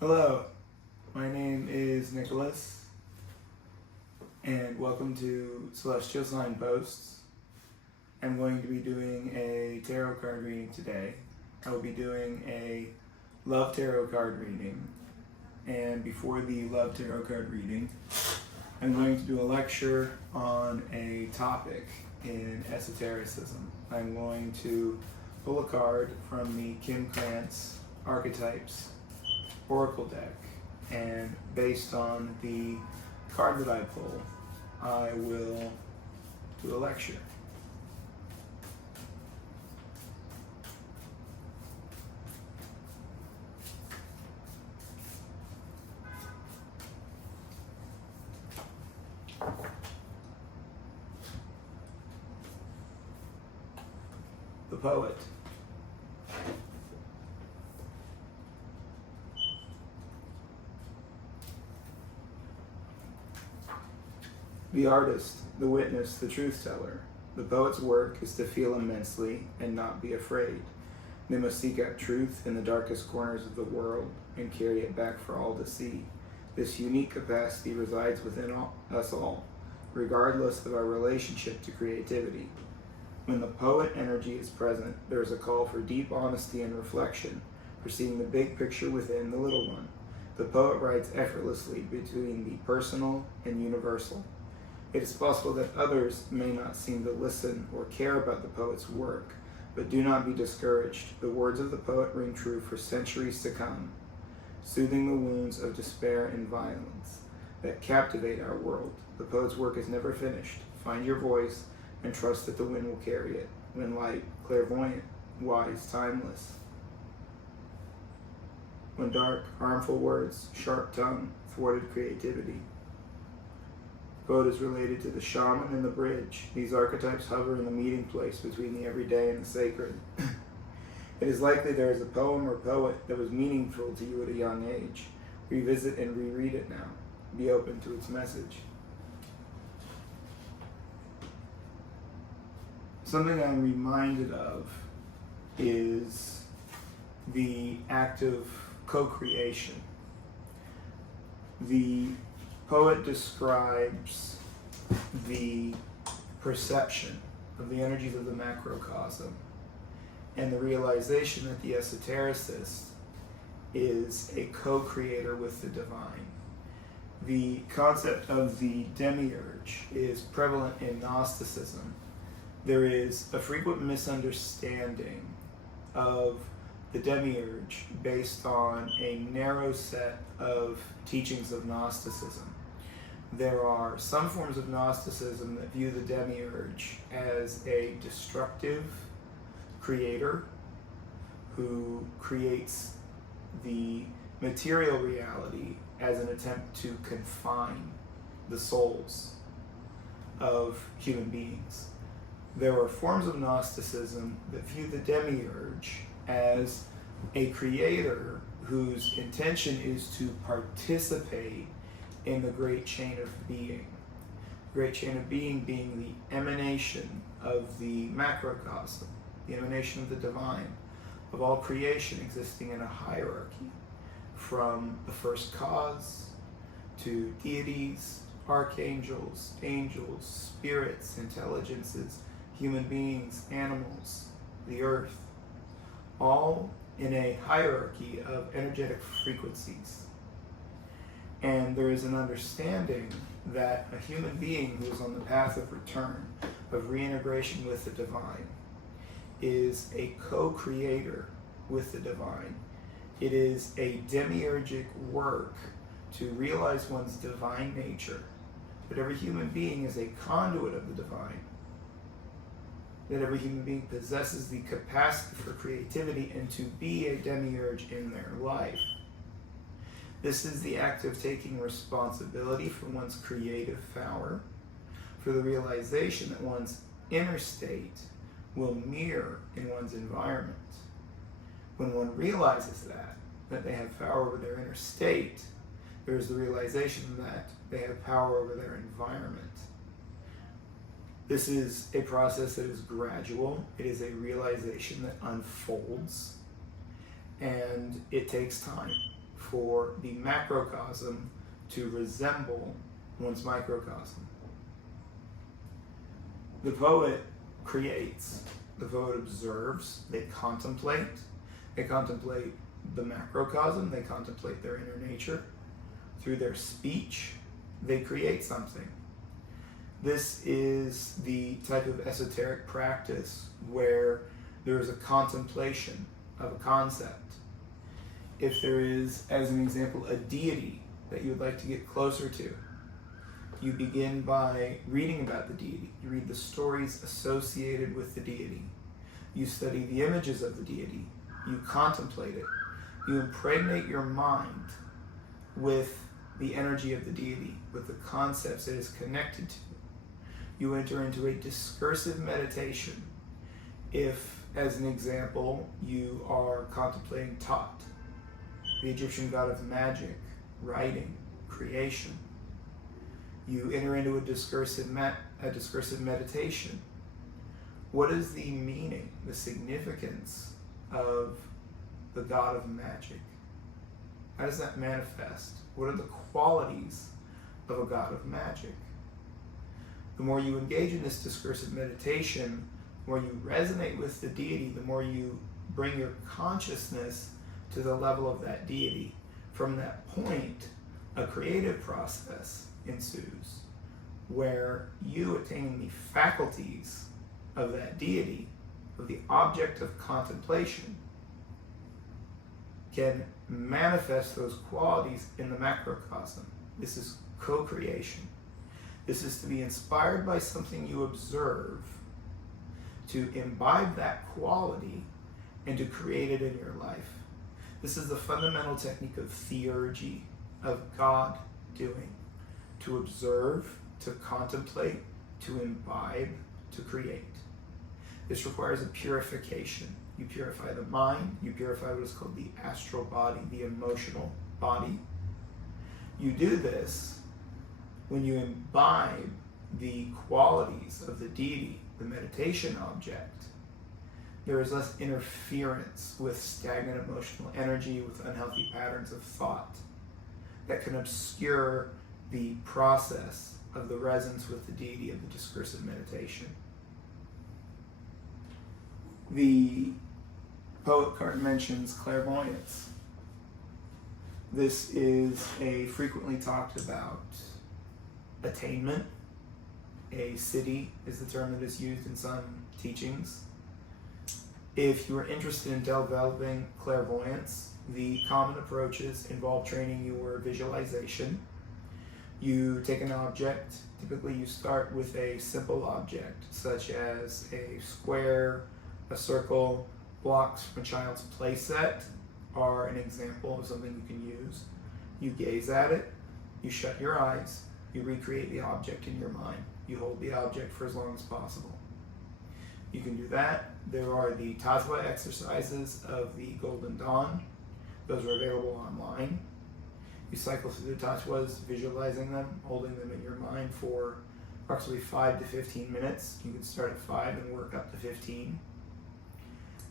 Hello, my name is Nicholas, and welcome to Celestial Signposts. I'm going to be doing a tarot card reading today. I will be doing a love tarot card reading, and before the love tarot card reading, I'm going to do a lecture on a topic in esotericism. I'm going to pull a card from the Kim Krantz Archetypes Oracle deck, and based on the card that I pull, I will do a lecture. The Poet. The artist, the witness, the truth teller. The poet's work is to feel immensely and not be afraid. They must seek out truth in the darkest corners of the world and carry it back for all to see. This unique capacity resides within us all, regardless of our relationship to creativity. When the poet energy is present, there is a call for deep honesty and reflection, for seeing the big picture within the little one. The poet rides effortlessly between the personal and universal. It is possible that others may not seem to listen or care about the poet's work, but do not be discouraged. The words of the poet ring true for centuries to come, soothing the wounds of despair and violence that captivate our world. The poet's work is never finished. Find your voice and trust that the wind will carry it. When light, clairvoyant, wise, timeless. When dark, harmful words, sharp tongue, thwarted creativity. The poet is related to the shaman and the bridge. These archetypes hover in the meeting place between the everyday and the sacred. It is likely there is a poem or poet that was meaningful to you at a young age. Revisit and reread it now. Be open to its message. Something I'm reminded of is the act of co-creation. The poet describes the perception of the energies of the macrocosm and the realization that the esotericist is a co-creator with the divine. The concept of the demiurge is prevalent in Gnosticism. There is a frequent misunderstanding of the demiurge based on a narrow set of teachings of Gnosticism. There are some forms of Gnosticism that view the demiurge as a destructive creator who creates the material reality as an attempt to confine the souls of human beings. There are forms of Gnosticism that view the demiurge as a creator whose intention is to participate in the great chain of being. The great chain of being being the emanation of the macrocosm, the emanation of the divine, of all creation existing in a hierarchy, from the first cause to deities, archangels, angels, spirits, intelligences, human beings, animals, the earth, all in a hierarchy of energetic frequencies. And there is an understanding that a human being who is on the path of return, of reintegration with the divine, is a co-creator with the divine. It is a demiurgic work to realize one's divine nature, that every human being is a conduit of the divine, that every human being possesses the capacity for creativity and to be a demiurge in their life. This is the act of taking responsibility for one's creative power, for the realization that one's inner state will mirror in one's environment. When one realizes that they have power over their inner state, there is the realization that they have power over their environment. This is a process that is gradual. It is a realization that unfolds, and it takes time for the macrocosm to resemble one's microcosm. The poet creates, the poet observes, they contemplate the macrocosm, they contemplate their inner nature. Through their speech, they create something. This is the type of esoteric practice where there is a contemplation of a concept. If there is, as an example, a deity that you would like to get closer to, you begin by reading about the deity. You read the stories associated with the deity. You study the images of the deity. You contemplate it. You impregnate your mind with the energy of the deity, with the concepts it is connected to. You enter into a discursive meditation. If, as an example, you are contemplating Tot, the Egyptian god of magic, writing, creation, you enter into a discursive meditation. What is the meaning, the significance of the god of magic? How does that manifest? What are the qualities of a god of magic? The more you engage in this discursive meditation, the more you resonate with the deity, the more you bring your consciousness to the level of that deity. From that point, a creative process ensues where you, attaining the faculties of that deity, of the object of contemplation, can manifest those qualities in the macrocosm. This is co-creation. This is to be inspired by something you observe, to imbibe that quality, and to create it in your life. This is the fundamental technique of Theurgy, of God doing. To observe, to contemplate, to imbibe, to create. This requires a purification. You purify the mind, you purify what is called the astral body, the emotional body. You do this when you imbibe the qualities of the deity, the meditation object. There is less interference with stagnant emotional energy, with unhealthy patterns of thought that can obscure the process of the resonance with the deity of the discursive meditation. The poet card mentions clairvoyance. This is a frequently talked about attainment. A siddhi is the term that is used in some teachings. If you are interested in developing clairvoyance, the common approaches involve training your visualization. You take an object. Typically you start with a simple object, such as a square, a circle. Blocks from a child's play set are an example of something you can use. You gaze at it, you shut your eyes, you recreate the object in your mind. You hold the object for as long as possible. You can do that. There are the Tatwa exercises of the Golden Dawn. Those are available online. You cycle through the Tatwas, visualizing them, holding them in your mind for approximately 5 to 15 minutes. You can start at 5 and work up to 15.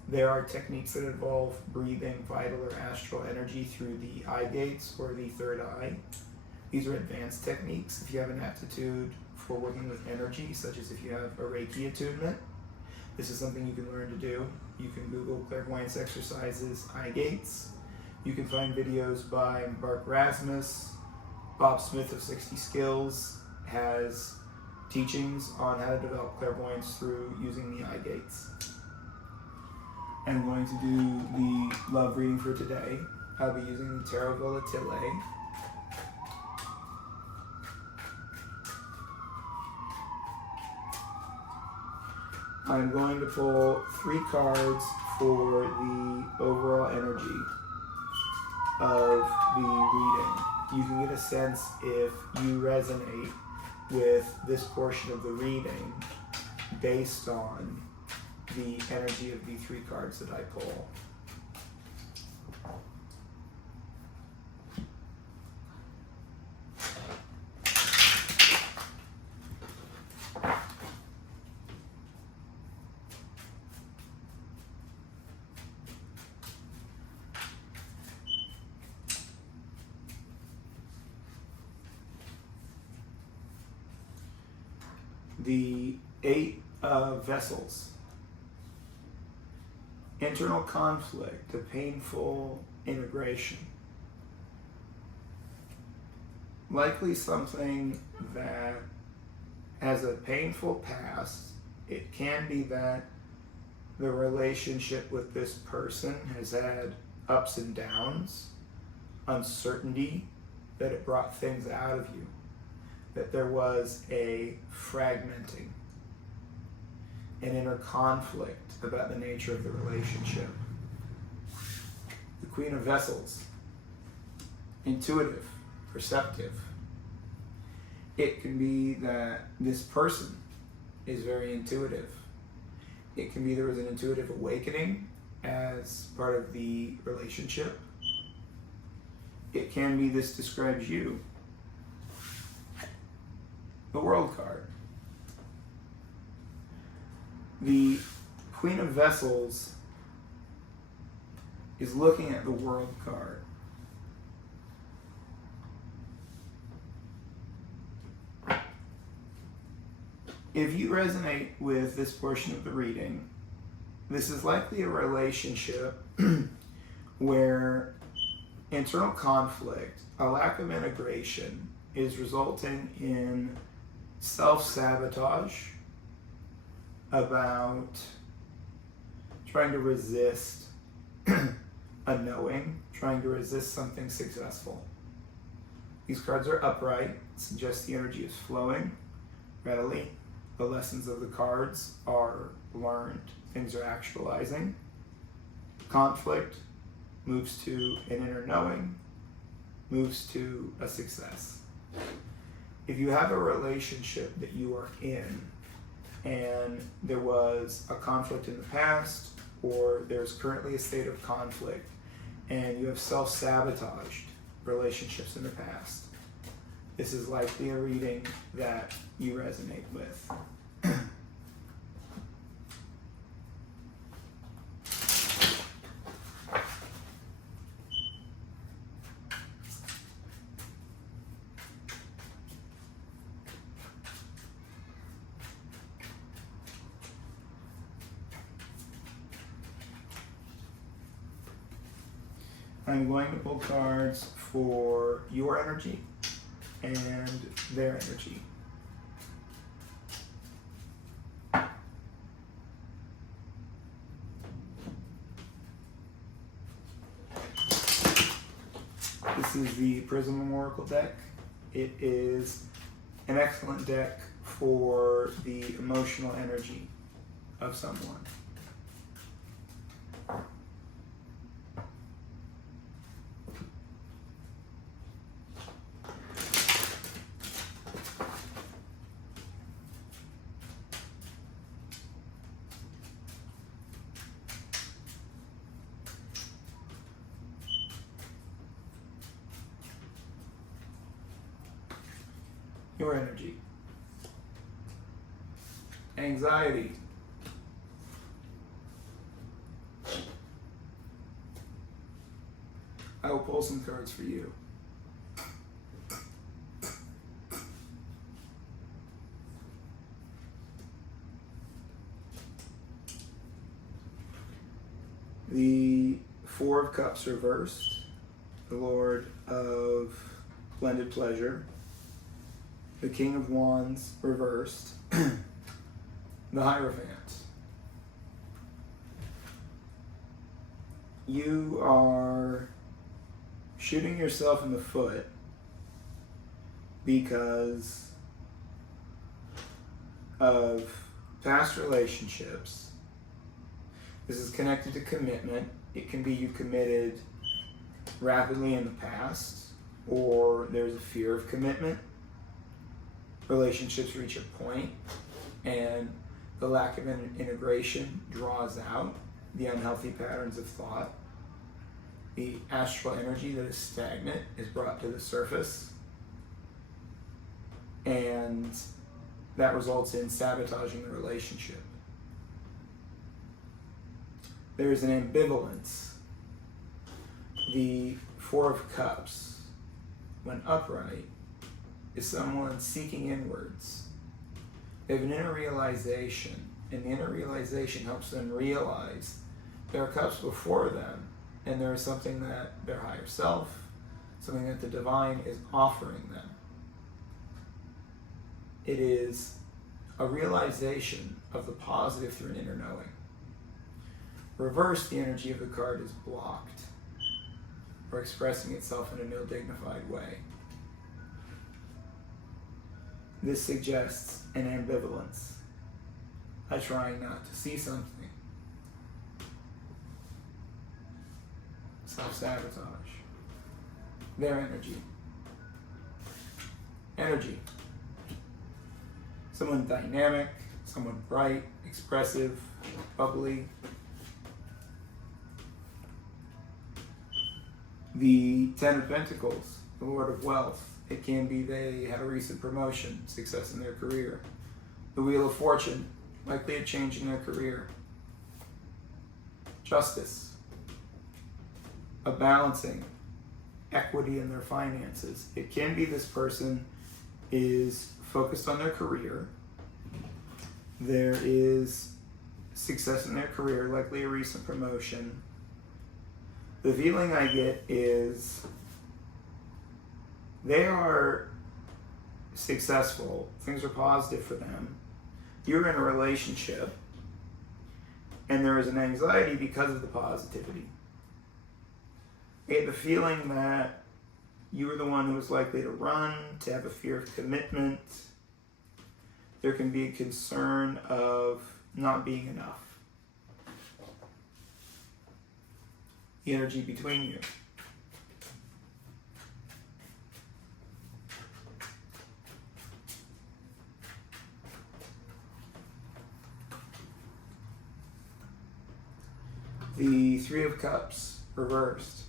There are techniques that involve breathing vital or astral energy through the eye gates or the third eye. These are advanced techniques if you have an aptitude for working with energy, such as if you have a Reiki attunement. This is something you can learn to do. You can Google clairvoyance exercises, eye gates. You can find videos by Mark Rasmus. Bob Smith of 60 Skills has teachings on how to develop clairvoyance through using the eye gates. I'm going to do the love reading for today. I'll be using the Tarot Volatile. I'm going to pull 3 cards for the overall energy of the reading. You can get a sense if you resonate with this portion of the reading based on the energy of the 3 cards that I pull. The Eight of Vessels. Internal conflict, a painful integration. Likely something that has a painful past. It can be that the relationship with this person has had ups and downs, uncertainty, that it brought things out of you, that there was a fragmenting, an inner conflict about the nature of the relationship. The Queen of Vessels, intuitive, perceptive. It can be that this person is very intuitive. It can be there was an intuitive awakening as part of the relationship. It can be this describes you. The World card. The Queen of Vessels is looking at the World card. If you resonate with this portion of the reading, this is likely a relationship where internal conflict, a lack of integration, is resulting in self-sabotage about trying to resist a knowing, trying to resist something successful. These cards are upright, suggest the energy is flowing readily. The lessons of the cards are learned, things are actualizing. Conflict moves to an inner knowing, moves to a success. If you have a relationship that you are in and there was a conflict in the past, or there's currently a state of conflict, and you have self-sabotaged relationships in the past, this is likely a reading that you resonate with. I'm going to pull cards for your energy and their energy. This is the Prism Oracle deck. It is an excellent deck for the emotional energy of someone. Your energy. Anxiety. I will pull some cards for you. The Four of Cups reversed. The Lord of Blended Pleasure. The King of Wands reversed. The Hierophant. You are shooting yourself in the foot because of past relationships. This is connected to commitment. It can be you committed rapidly in the past, or there's a fear of commitment. Relationships reach a point and the lack of integration draws out the unhealthy patterns of thought. The astral energy that is stagnant is brought to the surface, and that results in sabotaging the relationship. There is an ambivalence. The Four of Cups, when upright, is someone seeking inwards, They have an inner realization, and the inner realization helps them realize there are cups before them, and there is something that their higher self, something that the divine is offering them. It is a realization of the positive through an inner knowing. Reverse, the energy of the card is blocked, or expressing itself in an ill-dignified way. This suggests an ambivalence, a trying not to see something, self-sabotage, their energy. Energy. Someone dynamic, someone bright, expressive, bubbly. The Ten of Pentacles, the Lord of Wealth. It can be they had a recent promotion, success in their career. The Wheel of Fortune, likely a change in their career. Justice, a balancing, equity in their finances. It can be this person is focused on their career. There is success in their career, likely a recent promotion. The feeling I get is they are successful. Things are positive for them. You're in a relationship, and there is an anxiety because of the positivity. I get the feeling that you are the one who is likely to run, to have a fear of commitment. There can be a concern of not being enough. The energy between you. The Three of Cups reversed.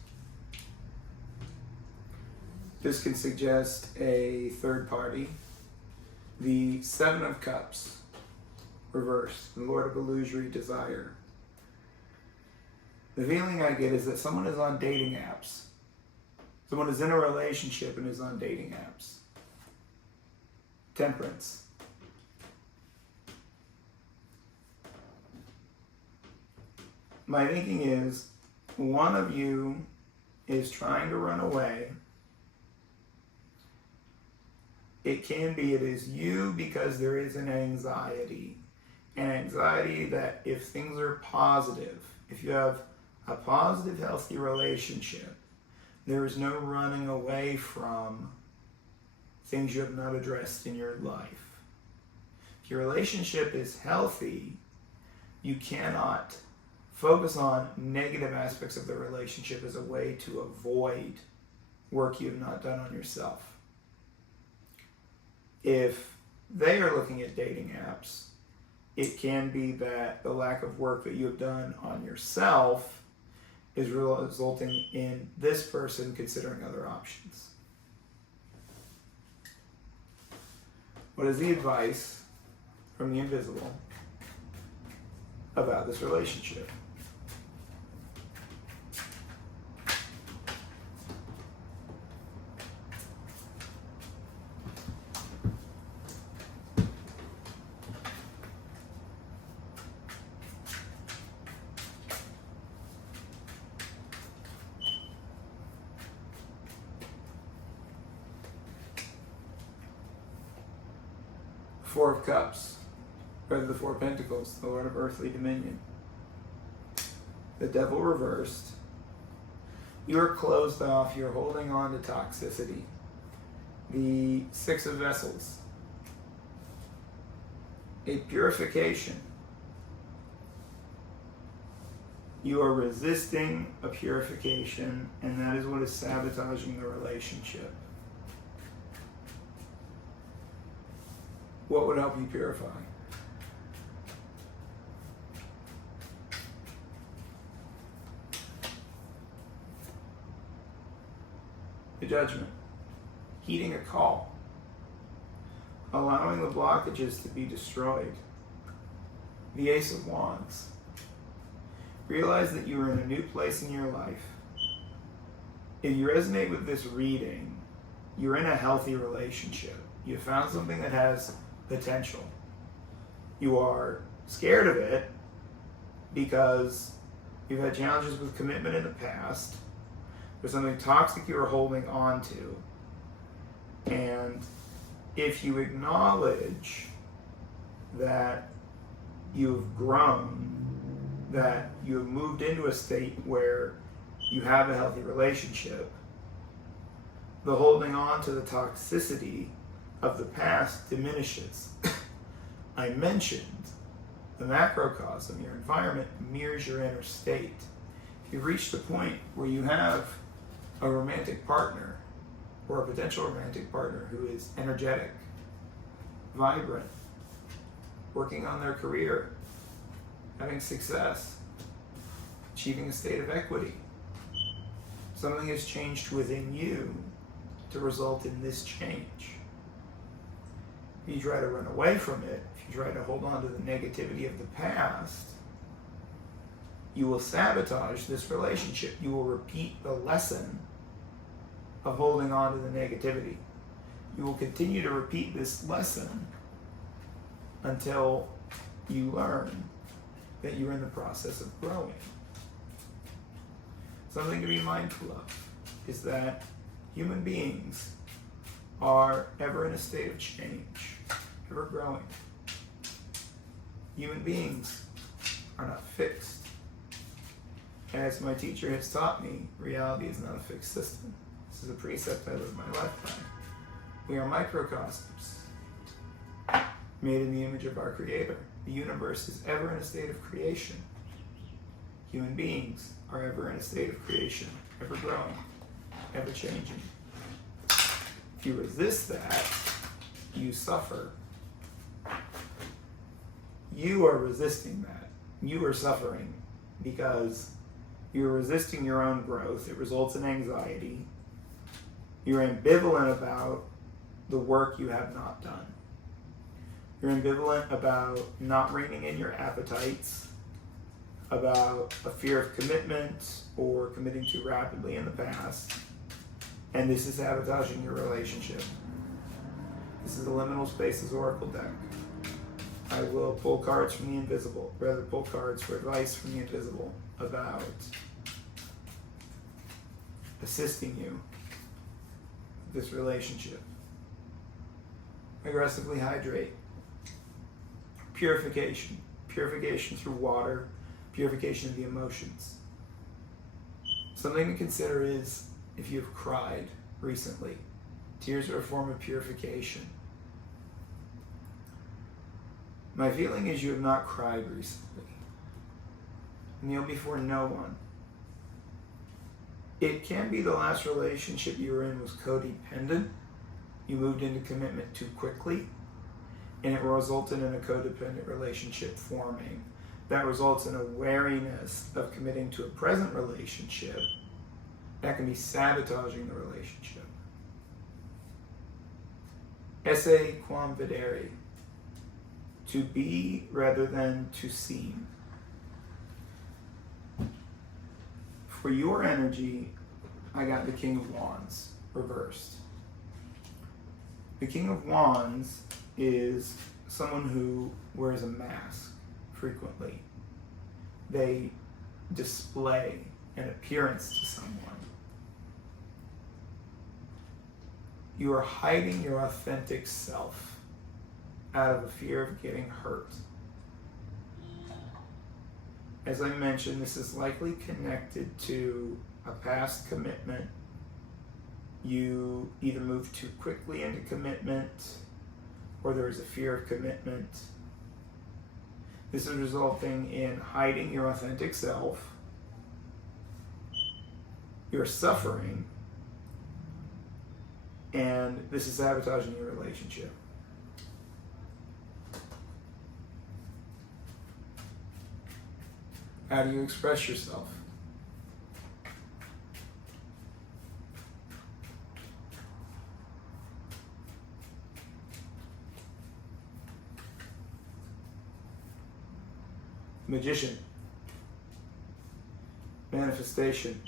This can suggest a third party. The Seven of Cups reversed, the Lord of Illusory Desire. The feeling I get is that someone is on dating apps. Someone is in a relationship and is on dating apps. Temperance. My thinking is one of you is trying to run away. It can be it is you because there is an anxiety. An anxiety that if things are positive, if you have a positive, healthy relationship, there is no running away from things you have not addressed in your life. If your relationship is healthy, you cannot focus on negative aspects of the relationship as a way to avoid work you have not done on yourself. If they are looking at dating apps, it can be that the lack of work that you have done on yourself is resulting in this person considering other options. What is the advice from the invisible about this relationship? Four of Cups, or the Four of Pentacles, the Lord of Earthly Dominion. The Devil reversed. You're closed off, you're holding on to toxicity. The Six of Vessels. A purification. You are resisting a purification, and that is what is sabotaging the relationship. What would help you purify? The Judgment. Heeding a call. Allowing the blockages to be destroyed. The Ace of Wands. Realize that you are in a new place in your life. If you resonate with this reading, you're in a healthy relationship. You found something that has potential. You are scared of it because you've had challenges with commitment in the past. There's something toxic you are holding on to. And if you acknowledge that you've grown, that you have moved into a state where you have a healthy relationship, the holding on to the toxicity of the past diminishes. I mentioned the macrocosm, your environment, mirrors your inner state. If you've reached a point where you have a romantic partner or a potential romantic partner who is energetic, vibrant, working on their career, having success, achieving a state of equity, something has changed within you to result in this change. If you try to run away from it, if you try to hold on to the negativity of the past, you will sabotage this relationship. You will repeat the lesson of holding on to the negativity. You will continue to repeat this lesson until you learn that you're in the process of growing. Something to be mindful of is that human beings are ever in a state of change, ever growing. Human beings are not fixed. As my teacher has taught me, reality is not a fixed system. This is a precept I live my life by. We are microcosms, made in the image of our Creator. The universe is ever in a state of creation. Human beings are ever in a state of creation, ever growing, ever changing. If you resist that, you suffer. You are resisting that. You are suffering because you're resisting your own growth. It results in anxiety. You're ambivalent about the work you have not done. You're ambivalent about not reining in your appetites, about a fear of commitment or committing too rapidly in the past. And this is sabotaging your relationship. This is the Liminal Spaces Oracle deck. I will pull cards from the invisible, rather pull cards for advice from the invisible about assisting you with this relationship. Aggressively hydrate. Purification. Purification through water. Purification of the emotions. Something to consider is if you've cried recently. Tears are a form of purification. My feeling is you have not cried recently. Kneel before no one. It can be the last relationship you were in was codependent. You moved into commitment too quickly, and it resulted in a codependent relationship forming. That results in a wariness of committing to a present relationship that can be sabotaging the relationship. Esse quam videre. To be rather than to seem. For your energy, I got the King of Wands reversed. The King of Wands is someone who wears a mask frequently. They display an appearance to someone. You are hiding your authentic self out of a fear of getting hurt. As I mentioned, this is likely connected to a past commitment. You either moved too quickly into commitment, or there is a fear of commitment. This is resulting in hiding your authentic self. You're suffering, and this is sabotaging your relationship. How do you express yourself? Magician. Manifestation.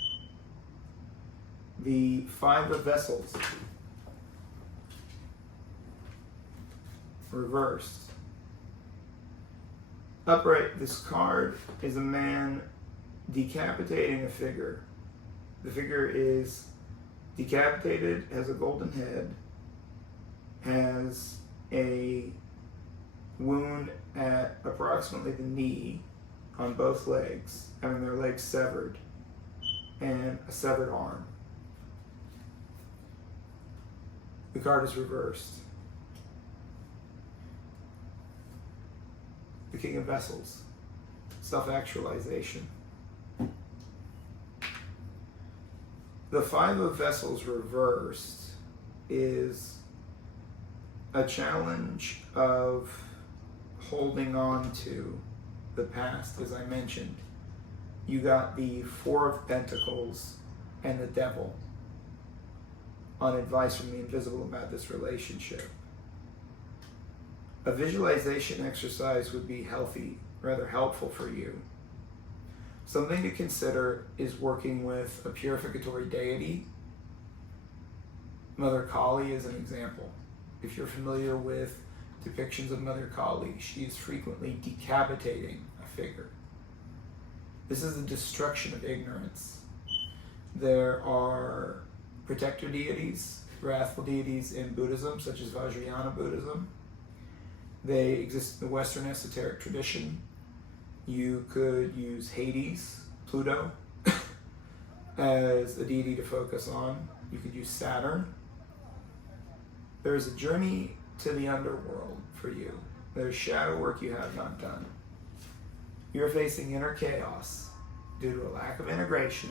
The Five of Vessels. Reversed. Upright, this card is a man decapitating a figure. The figure is decapitated, has a golden head, has a wound at approximately the knee on both legs, having their legs severed, and a severed arm. The card is reversed. The King of Vessels, self-actualization. The Five of Vessels reversed is a challenge of holding on to the past, as I mentioned. You got the Four of Pentacles and the Devil on advice from the invisible about this relationship. A visualization exercise would be healthy, rather helpful for you. Something to consider is working with a purificatory deity. Mother Kali is an example. If you're familiar with depictions of Mother Kali, she is frequently decapitating a figure. This is the destruction of ignorance. There are protector deities, wrathful deities in Buddhism, such as Vajrayana Buddhism. They exist in the Western esoteric tradition. You could use Hades, Pluto, as a deity to focus on. You could use Saturn. There is a journey to the underworld for you. There's shadow work you have not done. You're facing inner chaos due to a lack of integration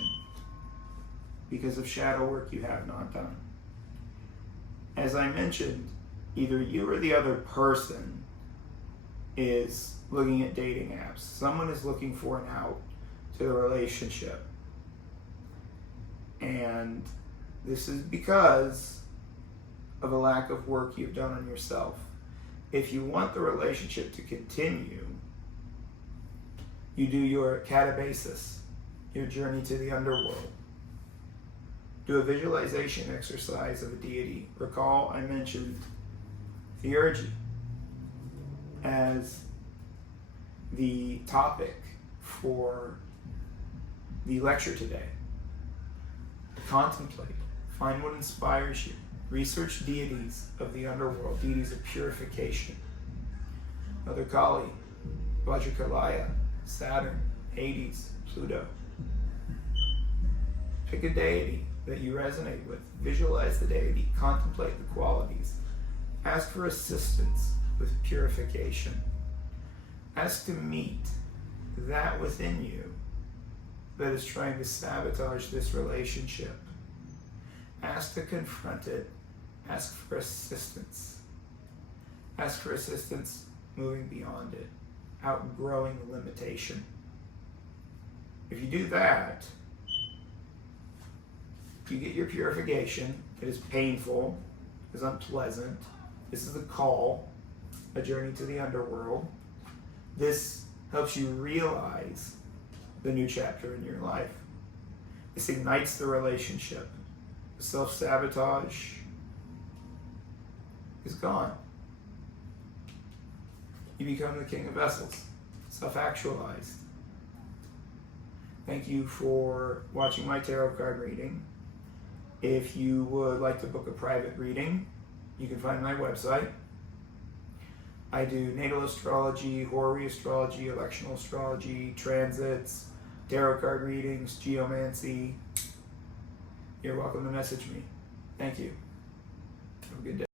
because of shadow work you have not done. As I mentioned, either you or the other person is looking at dating apps. Someone is looking for an out to the relationship. And this is because of a lack of work you've done on yourself. If you want the relationship to continue, you do your catabasis, your journey to the underworld. Do a visualization exercise of a deity. Recall I mentioned Theurgy as the topic for the lecture today. Contemplate, find what inspires you. Research deities of the underworld, deities of purification. Mother Kali, Vajrakalaya, Saturn, Hades, Pluto. Pick a deity that you resonate with. Visualize the deity. Contemplate the qualities. Ask for assistance with purification. Ask to meet that within you that is trying to sabotage this relationship. Ask to confront it. Ask for assistance. Ask for assistance moving beyond it, outgrowing the limitation. If you do that, you get your purification. It is painful, it is unpleasant. This is a call, a journey to the underworld. This helps you realize the new chapter in your life. This ignites the relationship. The self-sabotage is gone. You become the King of Vessels, self-actualized. Thank you for watching my tarot card reading. If you would like to book a private reading, you can find my website. I do natal astrology, horary astrology, electional astrology, transits, tarot card readings, geomancy. You're welcome to message me. Thank you. Have a good day.